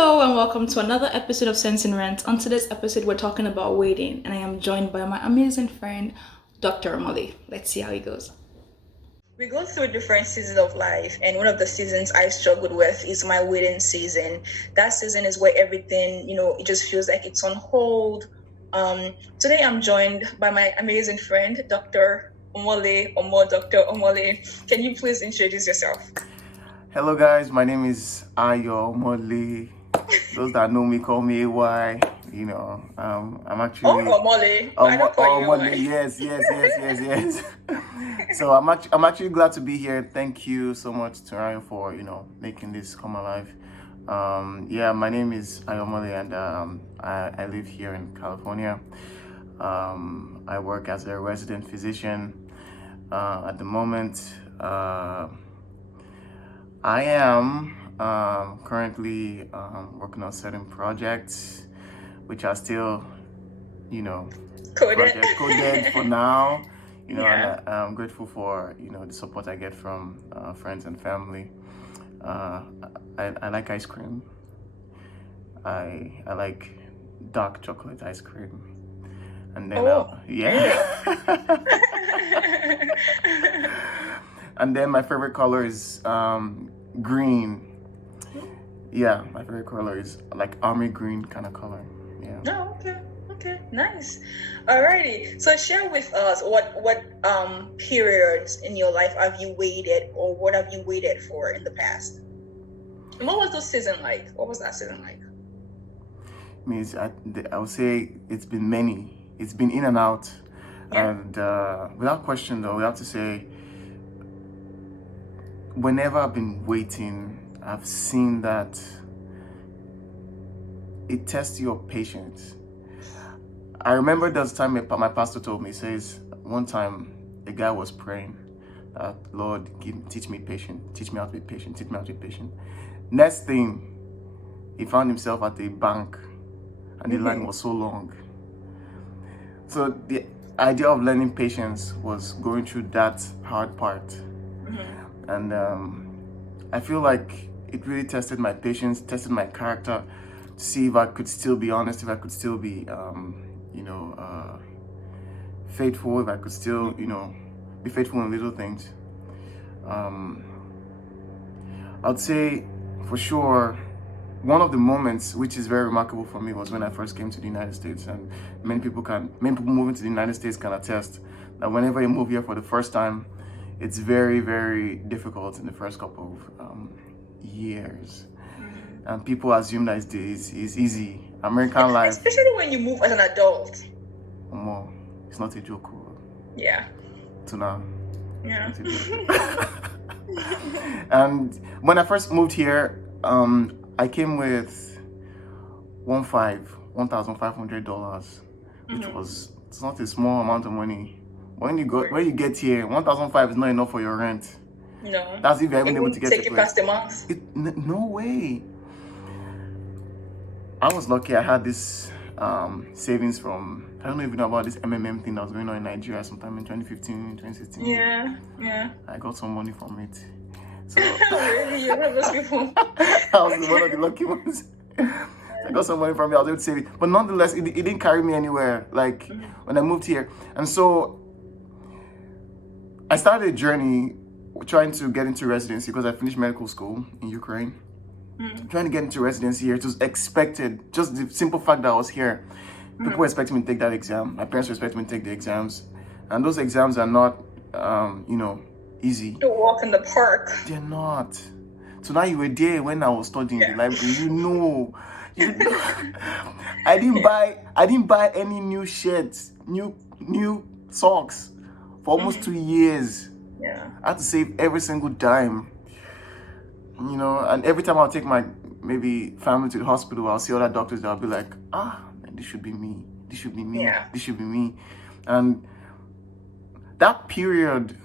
Hello and welcome to another episode of Sense&Rants. On today's episode, we're talking about waiting, and I am joined by my amazing friend, Dr. Omole. Let's see how it goes. We go through different seasons of life, and one of the seasons I struggled with is my wedding season. That season is where everything, it just feels like it's on hold. Today I'm joined by my amazing friend, Dr. Dr. Omole. Can you please introduce yourself? Hello guys, my name is Omole. Those that know me call me AY. I'm actually Omole. I don't call you Omole. AY. Yes. So I'm actually glad to be here. Thank you so much to Ryan for making this come alive. My name is Ayomole, and I live here in California. I work as a resident physician at the moment. I am currently working on certain projects, which are still, coded for now. And I'm grateful for the support I get from friends and family. I like ice cream. I like dark chocolate ice cream, and then and then my favorite color is green. Yeah, my favorite color is like army green kind of color. Yeah. Oh, okay, nice. Alrighty. So share with us what periods in your life have you waited, or what have you waited for in the past? And what was those season like? What was that season like? I would say it's been many. It's been in and out, and without question though, we have to say, whenever I've been waiting, I've seen that it tests your patience. I remember there was a time my pastor told me, he says, one time a guy was praying that, Lord, teach me patience, teach me how to be patient, teach me how to be patient. Next thing, he found himself at a bank and the line was so long. So the idea of learning patience was going through that hard part. And I feel like it really tested my patience, tested my character, to see if I could still be honest, if I could still be, faithful, if I could still, be faithful in little things. I'd say for sure, one of the moments which is very remarkable for me was when I first came to the United States, and many people moving to the United States can attest that whenever you move here for the first time, it's very, very difficult in the first couple of years. And people assume that it's easy. American life. Especially when you move as an adult. It's not a joke. Yeah. To now. Yeah. And when I first moved here, I came with $1,500, which it's not a small amount of money. When you get here, 1,500 is not enough for your rent. No. That's if you're even able to get take it past the month. No way. I was lucky. I had this savings from, I don't know if you know about this MMM thing that was going on in Nigeria sometime in 2015, 2016. Yeah. I got some money from it. So really? You're one of those people? I was one of the lucky ones. I got some money from it. I was able to save it. But nonetheless, it didn't carry me anywhere, like when I moved here. And so I started a journey trying to get into residency because I finished medical school in Ukraine. Trying to get into residency here, it was expected. Just the simple fact that I was here, people were expecting me to take that exam. My parents were expecting me to take the exams, and those exams are not, easy. To walk in the park. They're not. So now you were there when I was studying in the library. You know. I didn't buy any new shirts, new socks for almost 2 years. Yeah. I had to save every single dime. And every time I'll take my maybe family to the hospital, I'll see other doctors that I'll be like, man, this should be me. This should be me. Yeah. This should be me. And that period,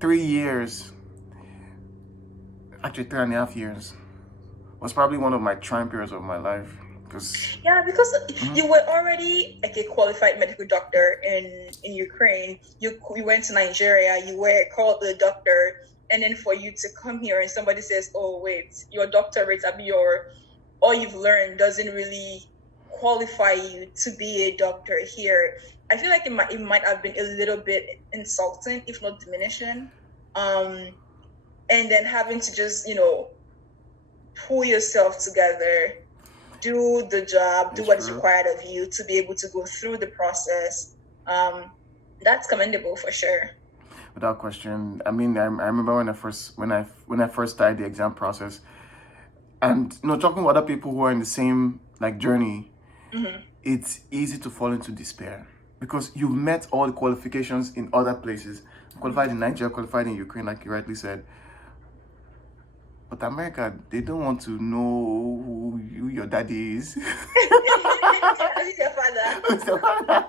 3 years, actually 3.5 years, was probably one of my trying periods of my life. Because you were already like a qualified medical doctor in Ukraine. You went to Nigeria, you were called the doctor, and then for you to come here and somebody says, oh wait, your doctorate, your all you've learned doesn't really qualify you to be a doctor here. I feel like it might have been a little bit insulting, if not diminishing. And then having to just, pull yourself together, do the job, do what is required of you to be able to go through the process. That's commendable for sure. Without question. I mean, I remember when I first started the exam process, and talking to other people who are in the same journey, it's easy to fall into despair because you've met all the qualifications in other places, qualified in Nigeria, qualified in Ukraine, like you rightly said. But America, they don't want to know who your daddy is. Who's your father? Who's your father?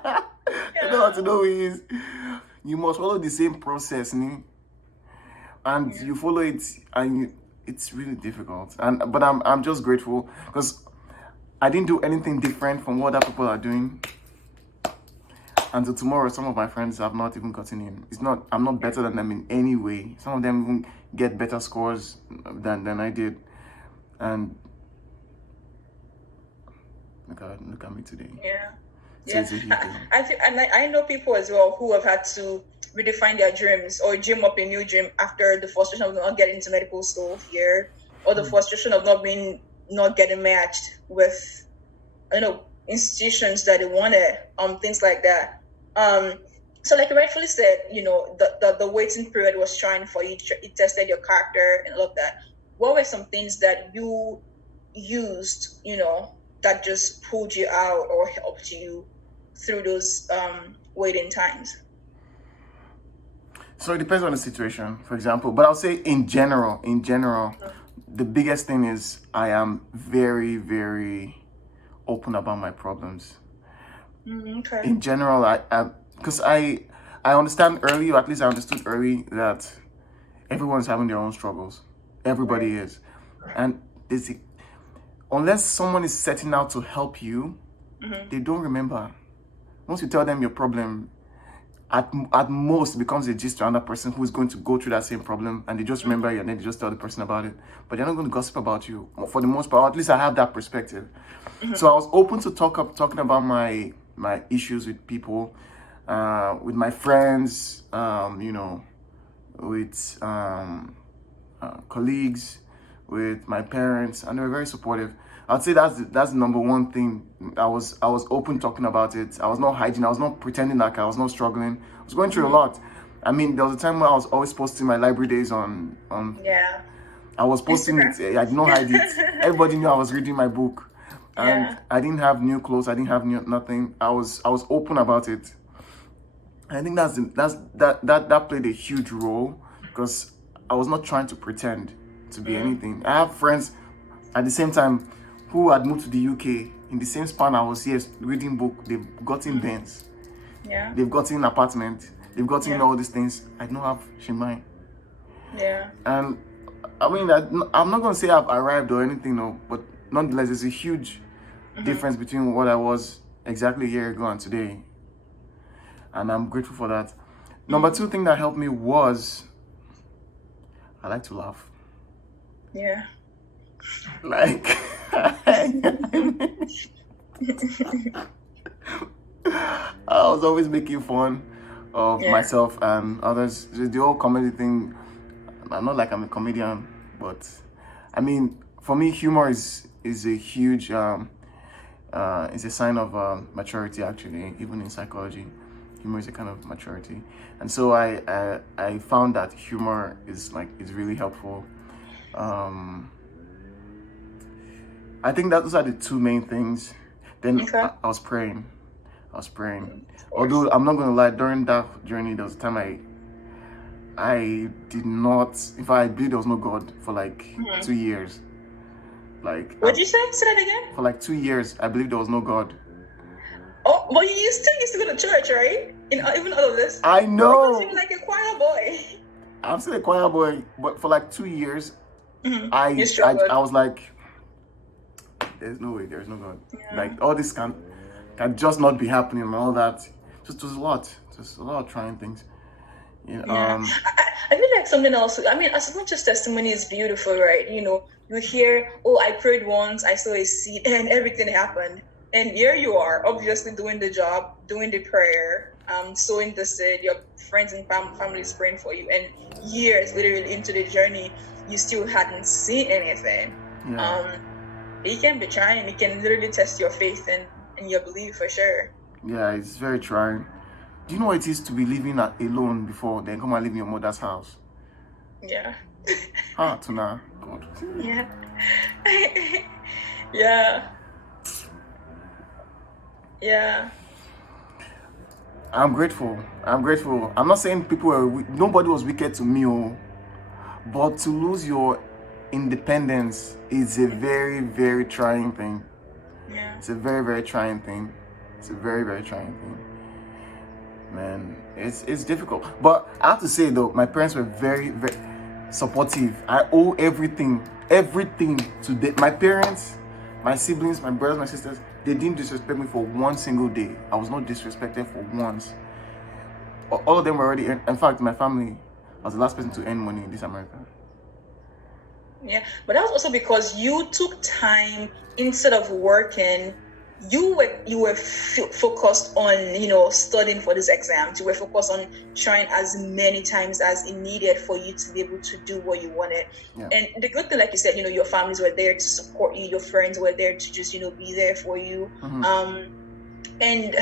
They don't want to know who he is. You must follow the same process, and you follow it, and it's really difficult. But I'm just grateful because I didn't do anything different from what other people are doing. Until tomorrow, some of my friends have not even gotten in. I'm not better than them in any way. Some of them even get better scores than I did. And look at me today. Yeah. So I know people as well who have had to redefine their dreams or dream up a new dream after the frustration of not getting into medical school here, or the frustration of not getting matched with, institutions that they wanted, things like that. So like you rightfully said, the waiting period was trying for you. It tested your character and all of that. What were some things that you used, that just pulled you out or helped you through those waiting times? So it depends on the situation, for example. But I'll say in general, the biggest thing is I am very, very open about my problems. Okay. In general, because I understand early, or at least I understood early, that everyone's having their own struggles. Everybody is. And unless someone is setting out to help you, they don't remember. Once you tell them your problem, at most it becomes a gist to another person who is going to go through that same problem, and they just remember you, and then they just tell the person about it. But they're not going to gossip about you for the most part. At least I have that perspective. So I was open to talking about my issues with people, with my friends, with colleagues, with my parents, and they were very supportive. I'd say that's the number one thing. I was open talking about it. I was not hiding. I was not pretending like I was not struggling. I was going through a lot. I mean, there was a time where I was always posting my library days on. Yeah. I was posting it. I did not hide it. Everybody knew I was reading my book, and I didn't have new clothes. I didn't have nothing. I was open about it. I think that played a huge role because I was not trying to pretend to be anything. I have friends at the same time who had moved to the UK in the same span I was here reading book. They've gotten Benz. Yeah. They've gotten apartment. They've gotten all these things. I don't have Shimai. Yeah. And I mean, I'm not going to say I've arrived or anything, no, but nonetheless, there's a huge difference between what I was exactly a year ago and today. And I'm grateful for that. Number two thing that helped me was I like to laugh. Yeah. Like, I was always making fun of myself and others. The whole comedy thing, I'm not like I'm a comedian, but I mean, for me, humor is a huge, it's a sign of maturity, actually, even in psychology. Humor is a kind of maturity. And so I found that humor is really helpful. I think those are the two main things. Then I was praying. Although I'm not gonna lie, during that journey, there was a time I did not. In fact, I believe there was no God for 2 years. What did you say? Say that again. For 2 years, I believe there was no God. Oh, but you still used to go to church, right? Even all of this. I know. Because you were like a choir boy. I'm still a choir boy, but for 2 years, I was like, there's no way, there's no God. Yeah. All this can just not be happening and all that. Just was a lot. Just a lot of trying things. I feel like something else. I mean, as much as testimony is beautiful, right? You hear, oh, I prayed once, I saw a seed, and everything happened. And here you are, obviously doing the job, doing the prayer, sowing the seed. Your friends and family is praying for you, and years literally into the journey, you still hadn't seen anything. Yeah. It can be trying. It can literally test your faith and your belief for sure. Yeah, it's very trying. Do you know what it is to be living alone before then come and live in your mother's house? Yeah. Tuna. God. Yeah. Yeah. Yeah. I'm grateful. I'm not saying nobody was wicked to me, but to lose your independence is a very, very trying thing. Yeah. It's a very, very trying thing. Man, it's difficult. But I have to say though, my parents were very, very supportive. I owe everything to them. My parents, my siblings, my brothers, my sisters, they didn't disrespect me for one single day. I was not disrespected for once. All of them were already, in fact, my family, I was the last person to earn money in this America. Yeah, but that was also because you took time instead of working. You were focused on studying for these exams. You were focused on trying as many times as it needed for you to be able to do what you wanted. Yeah. And the good thing, like you said, your families were there to support you. Your friends were there to just be there for you. Mm-hmm. And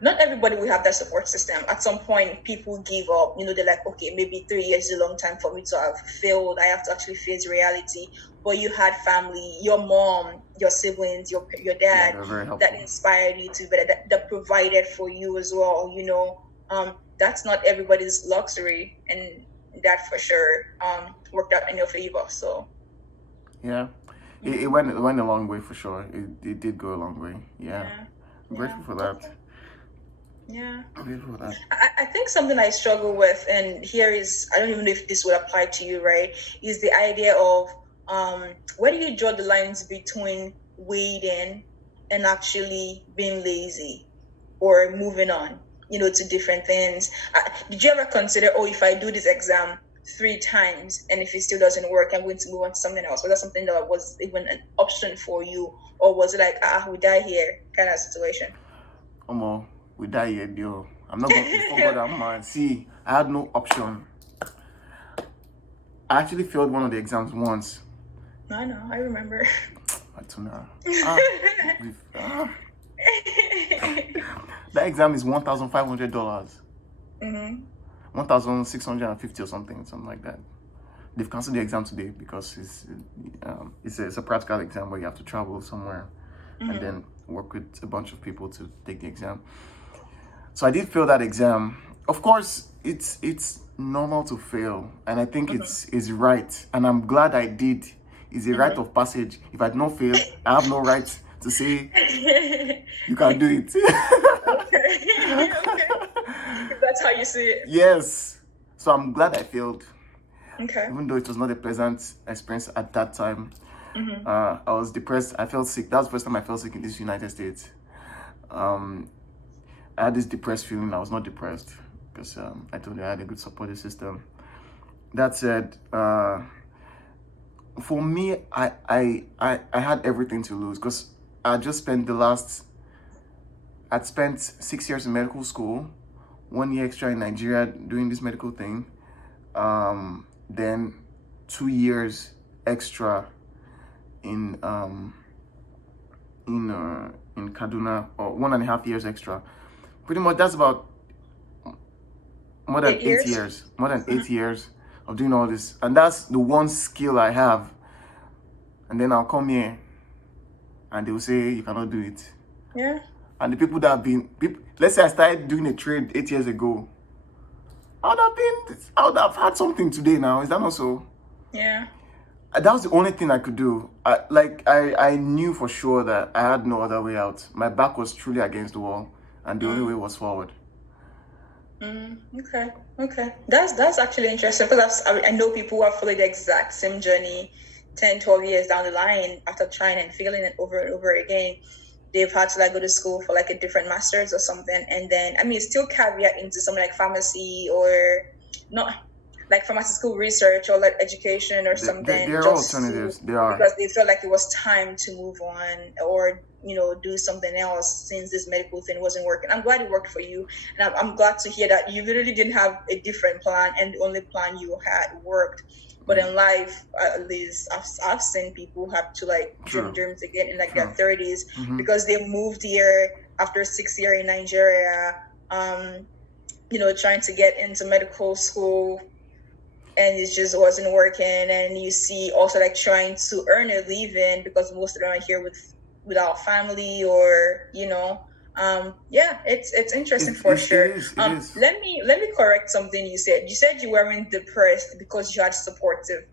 not everybody will have that support system. At some point, people give up. They're like, okay, maybe 3 years is a long time for me to have failed. I have to actually face reality. But you had family, your mom, your siblings, your dad, that inspired you to be better, that provided for you as well. That's not everybody's luxury, and that for sure worked out in your favor. So yeah, it went a long way for sure. It did go a long way. Yeah. I'm grateful for that. Okay. Yeah. I'm grateful for that. I think something I struggle with, and here is, I don't even know if this would apply to you, right, is the idea of where do you draw the lines between waiting and actually being lazy or moving on, to different things. Did you ever consider, if I do this exam 3 times and if it still doesn't work, I'm going to move on to something else? Was that something that was even an option for you, or was it like, we die here kind of situation? We die here, deal. I'm not going to forget that, man. See, I had no option. I actually failed one of the exams once. I know, I remember. That exam is $1,500. Mm-hmm. $1,650 or something like that. They've canceled the exam today because it's a practical exam where you have to travel somewhere and then work with a bunch of people to take the exam. So I did fail that exam. Of course, it's normal to fail, and I think it's right, and I'm glad I did. It's a rite of passage. If I did not fail, I have no right to say you can do it. Okay. That's how you see it. Yes. So I'm glad I failed. Okay. Even though it was not a pleasant experience at that time. I was depressed. I felt sick. That was the first time I felt sick in this United States. I had this depressed feeling. I was not depressed because I told you I had a good support system. That said, for me, I had everything to lose because I just spent I'd spent 6 years in medical school, 1 year extra in Nigeria doing this medical thing, then 2 years extra in Kaduna, or 1.5 years extra. Pretty much that's about more than 8 years. More than 8 years of doing all this. And that's the one skill I have. And then I'll come here and they'll say you cannot do it. Yeah. And the people that have been, let's say I started doing a trade 8 years ago, I would have had something today now. Is that not so? Yeah. That was the only thing I could do. I knew for sure that I had no other way out. My back was truly against the wall, and the only way was forward. Okay. That's actually interesting, because I know people who have followed the exact same journey 10, 12 years down the line after trying and failing it over and over again. They've had to go to school for a different master's or something, and then still caveat into something like pharmacy or not. like pharmaceutical research or like education or something, There are just alternatives. There are. because they felt like it was time to move on or do something else since this medical thing wasn't working. I'm glad it worked for you, and I'm glad to hear that you literally didn't have a different plan and the only plan you had worked. But in life, at least I've seen people have to like dreams again in like their 30s because they moved here after 6 years in Nigeria, trying to get into medical school, and it just wasn't working. And you see also like trying to earn a living because most of them are here with our family or it's interesting for sure. It is. Let me correct something you said. You said you weren't depressed because you had supportive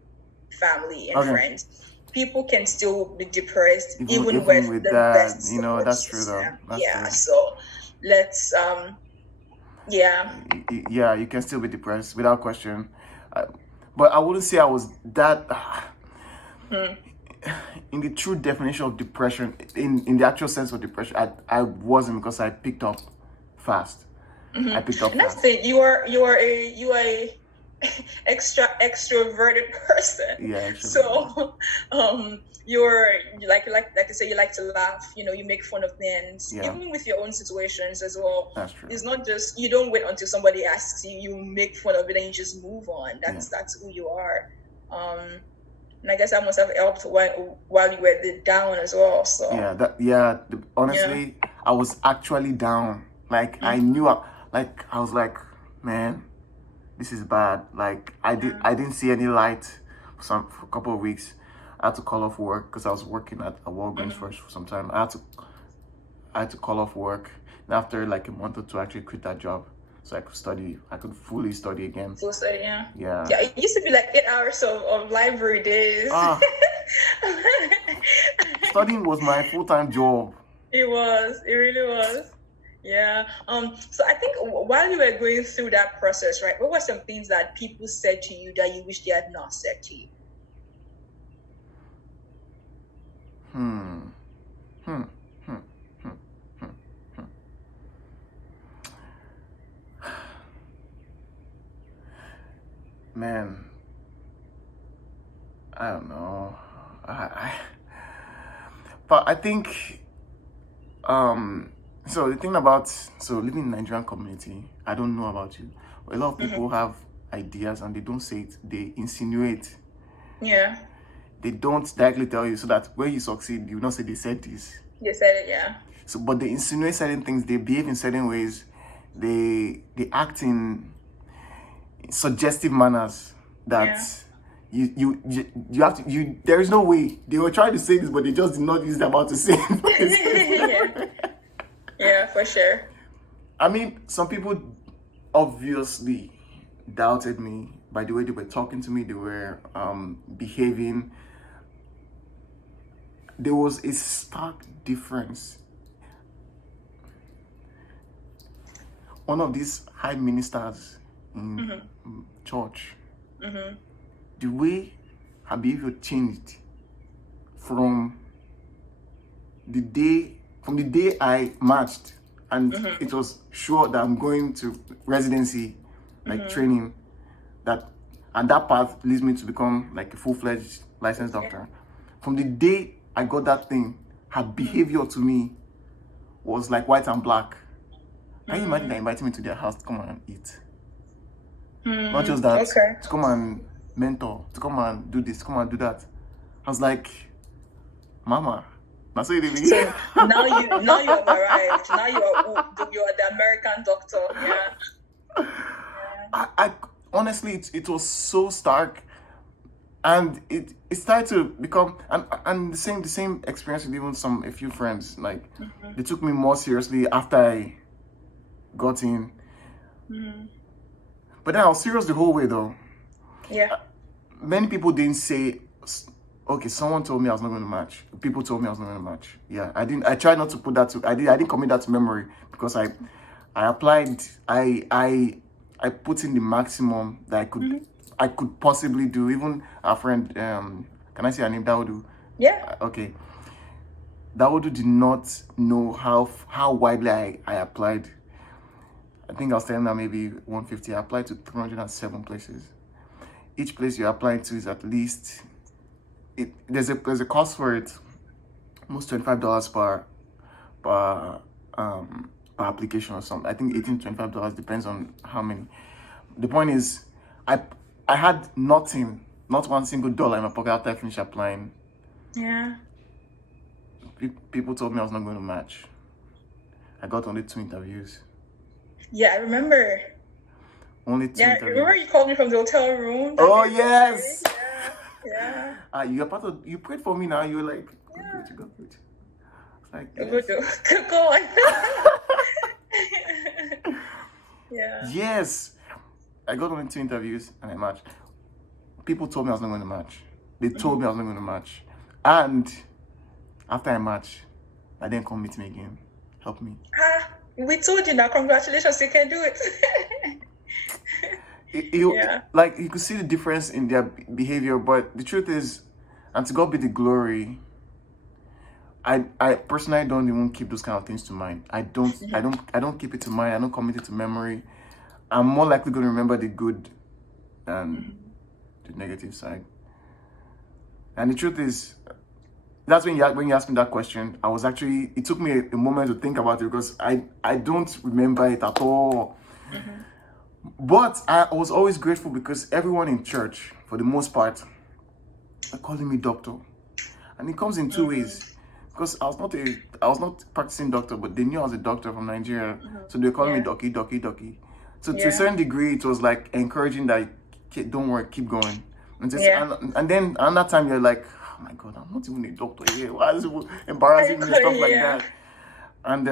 family and friends. People can still be depressed even with the that, best that's true though. That's true. So let's yeah, you can still be depressed without question, but I wouldn't say I was that in the true definition of depression, in the actual sense of depression. I wasn't, because I picked up fast. I picked up and fast. That's it. You are a extroverted person. Yeah, so you're like I say, you like to laugh, you make fun of things, even with your own situations as well. That's true. It's not just, you don't wait until somebody asks you, you make fun of it and you just move on. That's who you are. And I guess that must have helped while you were down as well. So honestly, I was actually down. Like I knew, I was like, man, this is bad. Like I didn't see any light for a couple of weeks. I had to call off work because I was working at a Walgreens for some time. I had to call off work, and after like a month or two, I actually quit that job so I could study. I could fully study again. Full study, yeah. Yeah, it used to be like 8 hours of library days. Studying was my full-time job. It really was. Yeah. So I think while you were going through that process, right, what were some things that people said to you that you wish they had not said to you? Man, I don't know. But I think so the thing about living in the Nigerian community, I don't know about you, but a lot of people have ideas and they don't say it, they insinuate. Yeah. They don't directly tell you, so that when you succeed, you will not say they said this. They said it, yeah. So, but they insinuate certain things, they behave in certain ways, they act in suggestive manners that you have to, there is no way. They were trying to say this, but they just did not use the amount to say it. Yeah, for sure. I mean, some people obviously doubted me by the way they were talking to me, they were behaving. There was a stark difference. One of these high ministers in church, the way her behavior changed from the day I marched, and it was sure that I'm going to residency, like training, and that path leads me to become like a full-fledged licensed doctor. From the day I got that thing, her behavior to me was like white and black. Can you imagine that inviting me to their house to come and eat? Not just that, to come and mentor, to come and do this, to come and do that. I was like, Mama, that's what it is. So now you have arrived. Now you're the American doctor. Yeah. I honestly, it was so stark, and it started to become and the same experience with even a few friends. Like they took me more seriously after I got in. But then I was serious the whole way though. Yeah. Many people didn't say, okay, someone told me I was not going to match. People told me I was not going to match. Yeah, I tried not to put that to, I didn't commit that to memory, because I applied, I put in the maximum that I could possibly do. Even our friend, can I say her name, Dawodu? Yeah. Okay. Dawodu did not know how widely I applied. I think I was telling her maybe 150. I applied to 307 places. each place you're applying to is at least there's a cost for it, almost $25 per application or something. I think $18 to $25 depends on how many. The point is, I had nothing, not one single dollar in my pocket after I finished applying. Yeah. People told me I was not going to match. I got only 2 interviews. Yeah, I remember. Only 2 interviews. Remember you called me from the hotel room? Oh yes. Yeah. You're part of. You prayed for me now. You're like, go for it. It's like, yes. Go on. Yeah. Yes. I got only 2 interviews and I matched. People told me I was not going to match. They told me I was not going to match. And after I matched, I didn't come meet me again. Help me. We told you now. Congratulations, you can do it. Like you could see the difference in their behavior, but the truth is, and to God be the glory, I personally don't even keep those kind of things to mind. I don't keep it to mind. I don't commit it to memory. I'm more likely going to remember the good than the negative side. And the truth is, that's when you asked me that question, it took me a moment to think about it because I don't remember it at all. But I was always grateful because everyone in church, for the most part, are calling me doctor. And it comes in 2 ways. Because I was not practicing doctor, but they knew I was a doctor from Nigeria. So they were calling me docky. So to a certain degree, it was like encouraging that, don't worry, keep going. And then another time you're like, oh my God, I'm not even a doctor here. Why is it embarrassing me, stuff like that? And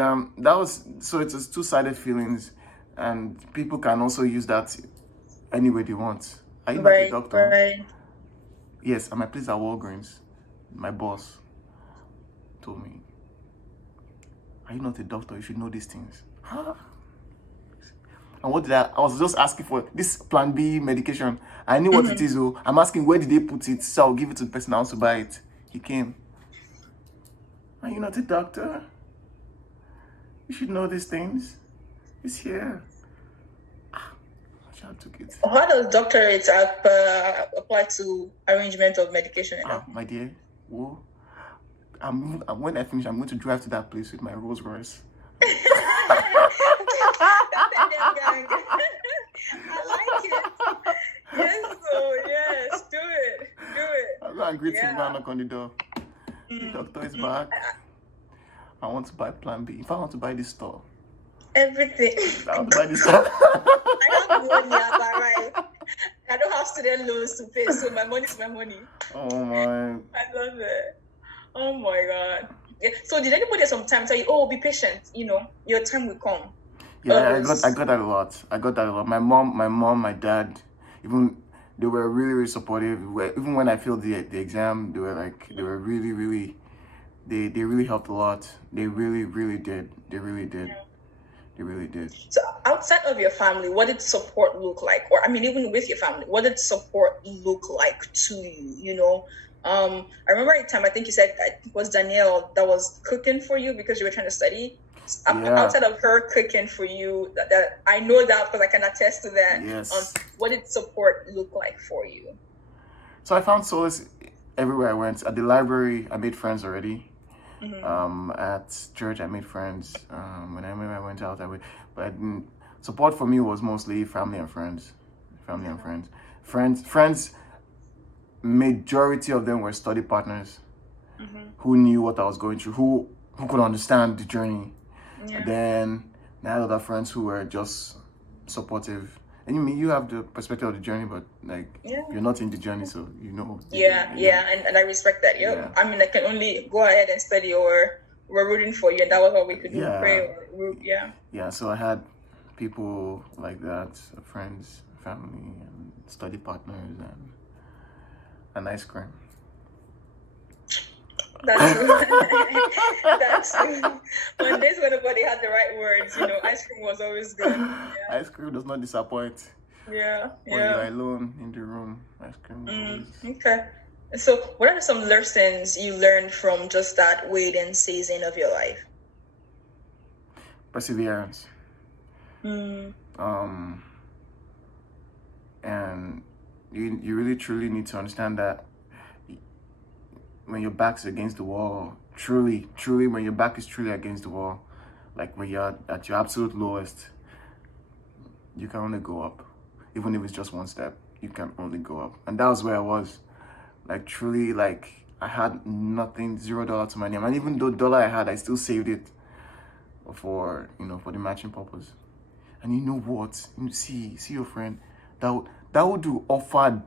so it's 2-sided feelings. And people can also use that any way they want. Are you not a doctor? Right. Yes, at my place at Walgreens, my boss told me, are you not a doctor? You should know these things. Huh? And what did I was just asking for this Plan B medication. I knew what it is. Oh, I'm asking where did they put it, so I'll give it to the person who wants to buy it. He came. Are you not a doctor? You should know these things. It's here. I took it. How does doctorate apply to arrangement of medication? My dear, when I finish, I'm going to drive to that place with my Rolls Royce. I like it. Yes, do it. I'll go and greet him and knock on the door. The doctor is back. I want to buy Plan B. If I want to buy this store. Everything. I want to buy this store. I have money, right? I don't have student loans to pay, so my money is my money. Oh my. I love it. Oh my God. Yeah. So did anybody at some time tell you, oh, be patient, your time will come? Yeah, I got that a lot. My mom, my dad, even they were really, really supportive. Even when I failed the exam, they really, really, they really helped a lot. They really, really did. They really did. Yeah. They really did. So outside of your family, what did support look like? Or even with your family, what did support look like to you? I remember a time, I think you said it was Danielle that was cooking for you because you were trying to study. Outside of her cooking for you, that I know that because I can attest to that. Yes. What did support look like for you? So I found solace everywhere I went. At the library, I made friends already. At church, I made friends. When I went out, but support for me was mostly family and friends. Friends. Majority of them were study partners who knew what I was going through, who could understand the journey. And then I had other friends who were just supportive. And you have the perspective of the journey, but you're not in the journey, so you know. And I respect that. I can only go ahead and study, or we're rooting for you, and that was what we could do. Pray. Yeah. So I had people like that, friends, family, and study partners, and ice cream. That's good. That's good. On days when nobody had the right words, ice cream was always good. Yeah. Ice cream does not disappoint. Yeah. When you're alone in the room, ice cream always. Okay. So what are some lessons you learned from just that waiting season of your life? Perseverance. And you really truly need to understand that when your back's against the wall, truly when your back is truly against the wall, like when you're at your absolute lowest, you can only go up. Even if it's just one step, you can only go up. And that was where I was. Like truly, like I had nothing, $0 to my name. And even though dollar I had, I still saved it for for the matching purpose. And you know what? You see your friend that would do offered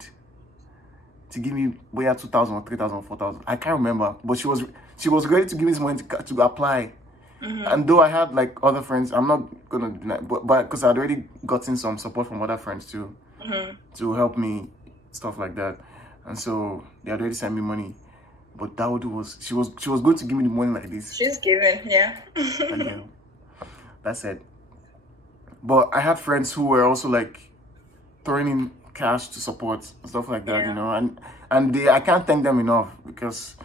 to give me whether 2,000 or 3,000 or 4,000. I can't remember, but she was ready to give me this money to apply. And though I had like other friends, I'm not gonna deny, but because I'd already gotten some support from other friends too, to help me, stuff like that, and so they had already sent me money. But that was she was going to give me the money like this. She's giving, yeah. And, that's it. But I had friends who were also like throwing in cash to support and stuff like that, and I can't thank them enough, because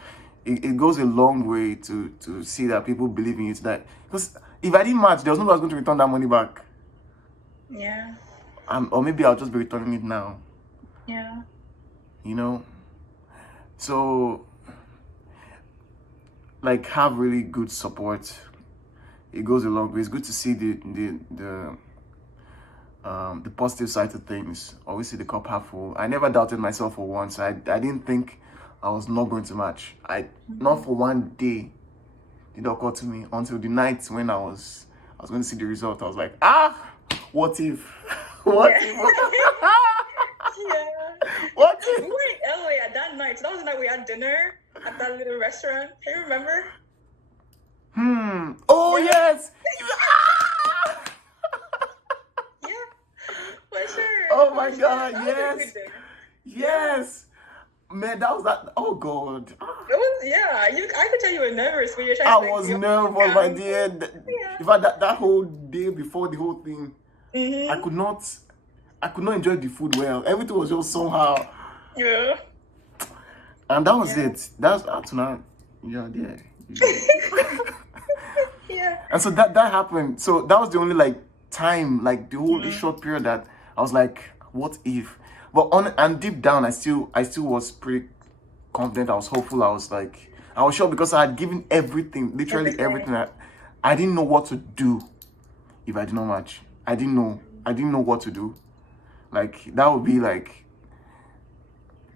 it goes a long way to see that people believe in you. That because if I didn't match, there was nobody going to return that money back. Yeah. Or maybe I'll just be returning it now. Yeah. So like have really good support. It goes a long way. It's good to see the positive side of things. Always see the cup half full. I never doubted myself for once. I didn't think I was not going to match. Not for one day did it occur to me until the night when I was going to see the result. I was like, what if? What if? Yeah. What if? We were in LA at that night. So that was the night we had dinner at that little restaurant. Can you remember? Oh yes. Yeah, for sure. Oh my For sure. God, That was a yes. good day. Yes. Man, that was that. Oh God. It was, yeah. I could tell you were nervous when you're trying I to was feel nervous, my dear. Yeah. In fact, that whole day before the whole thing, I could not enjoy the food well. Everything was just somehow. Yeah. And that was it. That's up to now. You're there. Yeah. And so that happened. So that was the only like time, like the whole short period that I was like, what if? But and deep down, I still was pretty confident. I was hopeful. I was sure, because I had given everything, literally everything. I didn't know what to do if I did not match. I didn't know what to do. Like that would be like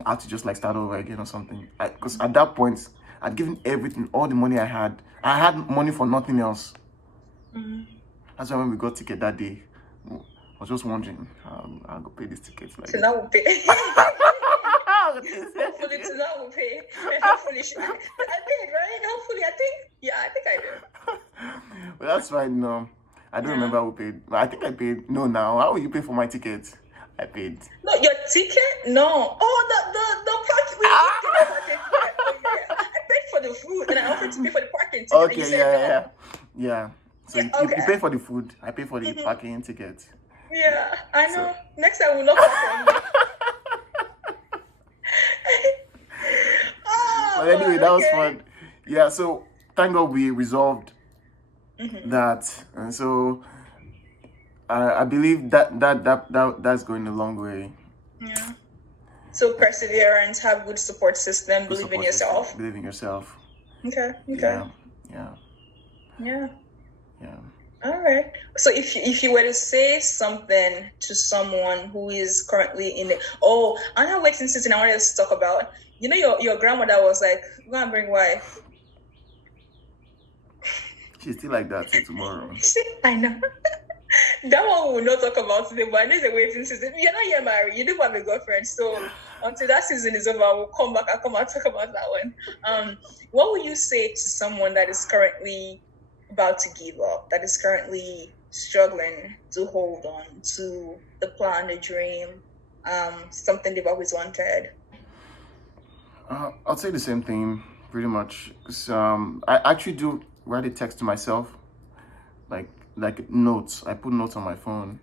I had to just like start over again or something. Because at that point, I'd given everything, all the money I had. I had money for nothing else. That's why when we got ticket that day, I was just wondering, I'll go pay this ticket. Like, So now we'll pay. Hopefully tonight we'll pay. Hopefully I paid, right? Hopefully, I think I do. But that's fine. No, I don't remember who paid. I think I paid. No, now how will you pay for my ticket? I paid. No, your ticket? No. Oh, the parking. We did the parking. Oh, yeah. I paid for the food and I offered to pay for the parking ticket. Okay, and you said no. yeah. So Yeah, you okay. pay for the food. I pay for the parking ticket. Yeah, I know. Next time we'll not park on you. But anyway, that was fun. Yeah, so thank God we resolved that, and so I believe that's going a long way. Yeah. So perseverance, have good support system, believe in yourself. Believe in yourself. Okay. Yeah. All right. So if you were to say something to someone who is currently in the another waiting season, I wanted us to talk about. You know, your grandmother was like, "Go and bring wife." She's still like that till tomorrow. I know. That one we will not talk about today, but I know it's a waiting season. You're not yet married. You do have a girlfriend. So until that season is over, we'll come back and talk about that one. What would you say to someone that is currently about to give up, that is currently struggling to hold on to the plan, the dream, something they've always wanted? I'll say the same thing pretty much. 'Cause, I actually do write a text to myself, like notes. I put notes on my phone,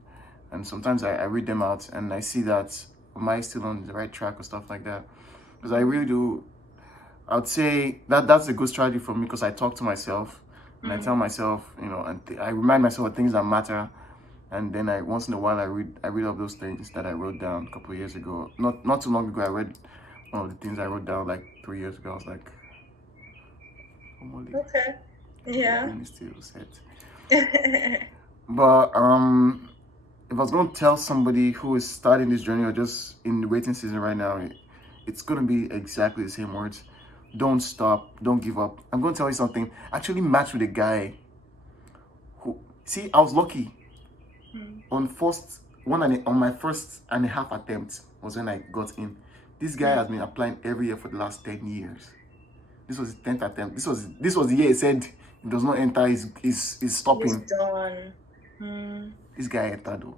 and sometimes I read them out, and I see that am I still on the right track or stuff like that. Because I really do. I'd say that's a good strategy for me, because I talk to myself and I tell myself, and I remind myself of things that matter, And then I once in a while I read up those things that I wrote down a couple of years ago. Not too long ago, I read one of the things I wrote down like 3 years ago. I was like, Omole, Okay. Yeah. everything is still set. But if I was going to tell somebody who is starting this journey or just in the waiting season right now, it's going to be exactly the same words. Don't stop. Don't give up. I'm going to tell you something. I actually matched with a guy who, see, I was lucky. On my first and a half attempt was when I got in. This guy has been applying every year for the last 10 years. This was his 10th attempt. This was the year he said he does not enter. He's stopping. He's done. This guy entered though.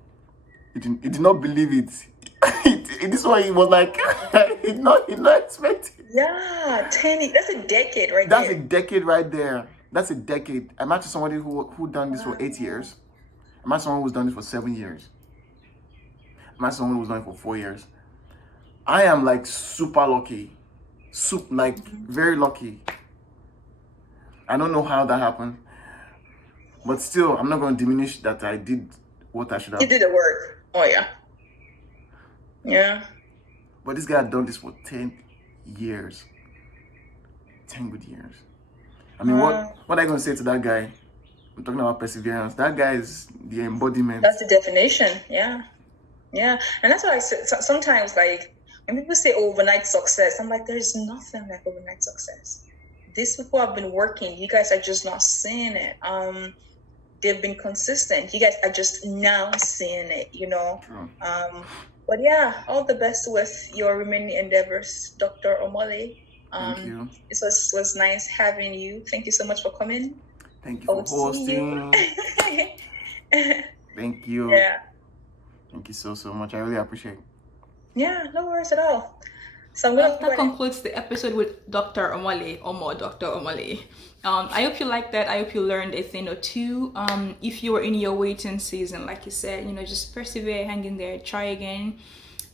He did not believe it. This one he was like, he did not expect it. Yeah, 10. That's a decade right That's there. a decade right there. That's a decade. I matched somebody who done this for 8 years. I matched someone who's done this for 7 years. I matched someone who's done it for 4 years. I am like super lucky. Very lucky. I don't know how that happened. But still, I'm not going to diminish that I did what I should have. You did the work. Oh, yeah. Yeah. But this guy had done this for 10 years. 10 good years. I mean, what are you going to say to that guy? I'm talking about perseverance. That guy is the embodiment. That's the definition. Yeah. Yeah. And that's why I said sometimes, like, when people say overnight success, I'm like, there's nothing like overnight success. These people have been working. You guys are just not seeing it. They've been consistent. You guys are just now seeing it, True. But yeah, all the best with your remaining endeavors, Dr. Omole. Thank you. It was nice having you. Thank you so much for coming. Thank you for hosting. Thank you. Yeah. Thank you so much. I really appreciate it. Yeah, no worries at all. So I'm gonna that concludes the episode with Dr. Omole, Dr. Omole. I hope you liked that. I hope you learned a thing or two. If you are in your waiting season, like you said, just persevere, hang in there, try again.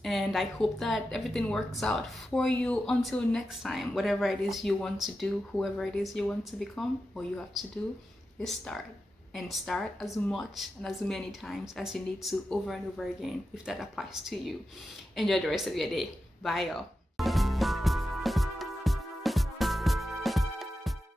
And I hope that everything works out for you until next time. Whatever it is you want to do, whoever it is you want to become, all you have to do is start. And start as much and as many times as you need to over and over again, if that applies to you. Enjoy the rest of your day. Bye, y'all.